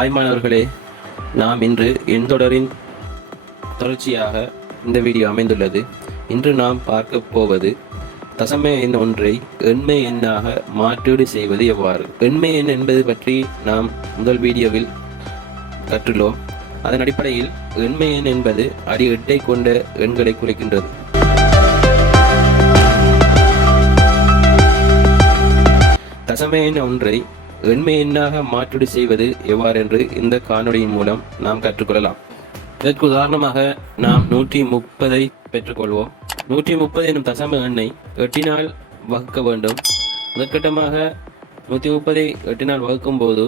Hi மாணவர்களே, நாம் இன்று எண்தொடரின் தொடர்ச்சியாக இந்த வீடியோ அமைந்துள்ளது. இன்று நாம் பார்க்க போவது தசம எண் ஒன்றை எண்மை எண்ணாக மாற்றீடு செய்வது எவ்வாறு. எண்மை எண் என்பது பற்றி நாம் முதல் வீடியோவில் கற்றுள்ளோம். அதன் அடிப்படையில் எண்மை எண் என்பது அடி 8 கொண்ட எண்களை குறிக்கின்றது. தசம எண் ஒன்றை எண்மை எண்ணாக மாற்றீடு செய்வது எவ்வாறு என்று இந்த காணொளியின் மூலம் நாம் கற்றுக்கொள்ளலாம். இதற்கு உதாரணமாக நாம் 130 பெற்றுக்கொள்வோம். 130 எனும் தசம எண்ணை 8 வகுக்க வேண்டும். முதற்கட்டமாக 130 8 வகுக்கும் போது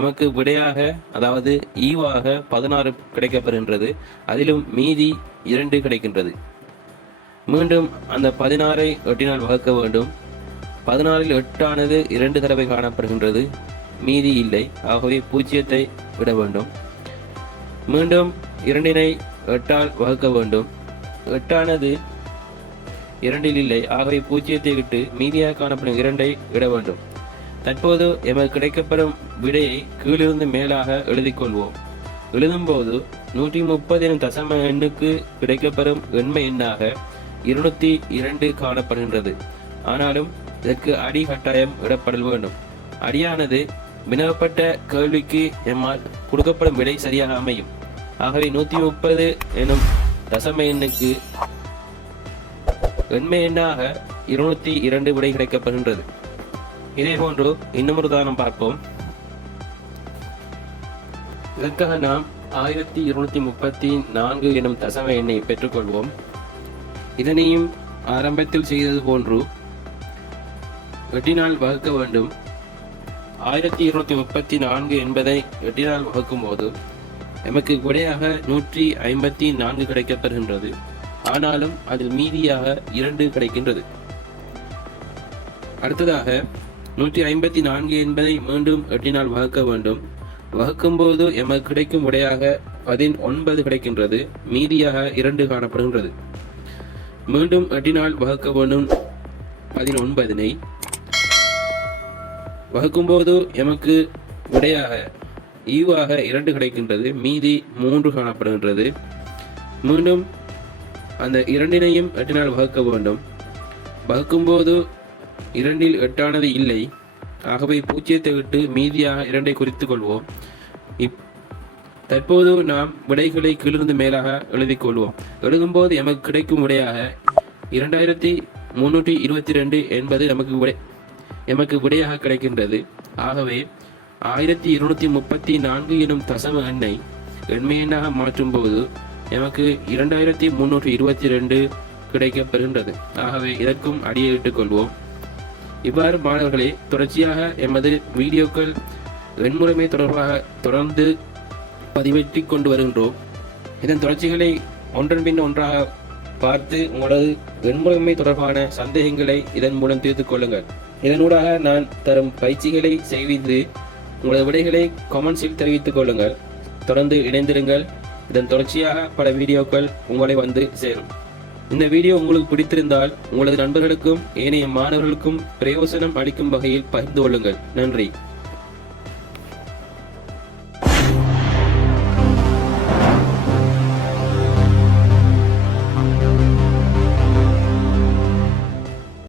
எமக்கு விடையாக, அதாவது ஈவாக 16 கிடைக்கப்பெறுகின்றது. அதிலும் மீதி 2 கிடைக்கின்றது. மீண்டும் அந்த 16 8 வகுக்க வேண்டும். 16 8 2 தடவை காணப்படுகின்றது, மீதி இல்லை. ஆகவே 0 விட வேண்டும். மீண்டும் 2 8 வகுக்க வேண்டும். 8 2 இல்லை. ஆகவே 0 விட்டு மீதியாக காணப்படும் 2 விட வேண்டும். தற்போது எமக்கு கிடைக்கப்பெறும் விடையை கீழிருந்து மேலாக எழுதிக் கொள்வோம். எழுதும்போது 130 எனும் தசம எண்ணுக்கு கிடைக்கப்பெறும் எண்மை எண்ணாக 202 காணப்படுகின்றது. ஆனாலும் இதற்கு அடி கட்டாயம் விடப்பட வேண்டும். அடியானது வினவப்பட்ட கேள்விக்கு எம்மால் கொடுக்கப்படும் விடை சரியாக அமையும். ஆகவே 130 எனும் தசம எண்ணுக்கு எண்மை எண்ணாக 202 விடை கிடைக்கப்படுகின்றது. இதே போன்று இன்னும் ஒரு உதாரணம் பார்ப்போம். இதற்காக நாம் 1234 எனும் தசம எண்ணை பெற்றுக்கொள்வோம். இதனையும் ஆரம்பத்தில் செய்தது போன்று 8 வகுக்க வேண்டும். 1234 என்பதை 8 வகுக்கும் போது எமக்கு விடையாக 154 கிடைக்கப்பெறுகின்றது. ஆனாலும் அதில் மீதியாக 2 கிடைக்கின்றது. அடுத்ததாக 154 என்பதை மீண்டும் 8 வகுக்க வேண்டும். வகுக்கும் போது எமக்கு கிடைக்கும் விடையாக 19 கிடைக்கின்றது. மீதியாக 2 காணப்படுகின்றது. மீண்டும் 8 வகுக்க வேண்டும். 19 வகுக்கும்போது எமக்கு விடையாக ஈவாக 2 கிடைக்கின்றது. மீதி 3 காணப்படுகின்றது. மீண்டும் அந்த 2 8 வகுக்க வேண்டும். வகுக்கும்போது 2 8 இல்லை. ஆகவே 0 விட்டு மீதியாக 2 குறித்துக் கொள்வோம். தற்போது நாம் விடைகளை கீழிருந்து மேலாக எழுதிக் கொள்வோம். எழுதும்போது எமக்கு கிடைக்கும் விடையாக 2322 என்பது எமக்கு விடையாக கிடைக்கின்றது. ஆகவே 1234 எனும் தசம எண்ணை எண்மை எண்ணாக மாற்றும் போது எமக்கு 2322 கிடைக்கப்பெறுகின்றது. ஆகவே இதற்கும் அடியை இட்டுக் கொள்வோம். இவ்வாறு மாணவர்களே, தொடர்ச்சியாக எமது வீடியோக்கள் எண்முறைமை தொடர்பாக தொடர்ந்து பதிவேற்றி கொண்டு வருகின்றோம். இதன் தொடர்ச்சிகளை ஒன்றன் பின் ஒன்றாக பார்த்து உங்களது எண்முறைமை தொடர்பான சந்தேகங்களை இதன் மூலம் தீர்த்துக் கொள்ளுங்கள். இதனூடாக நான் தரும் பயிற்சிகளை செய்து உங்களது விடைகளை கமெண்ட்ஸில் தெரிவித்துக் கொள்ளுங்கள். தொடர்ந்து இணைந்திருங்கள். இதன் தொடர்ச்சியாக பல வீடியோக்கள் உங்களை வந்து சேரும். இந்த வீடியோ உங்களுக்கு பிடித்திருந்தால் உங்களது நண்பர்களுக்கும் ஏனைய மாணவர்களுக்கும் பிரயோசனம் அளிக்கும் வகையில் பகிர்ந்து கொள்ளுங்கள். நன்றி.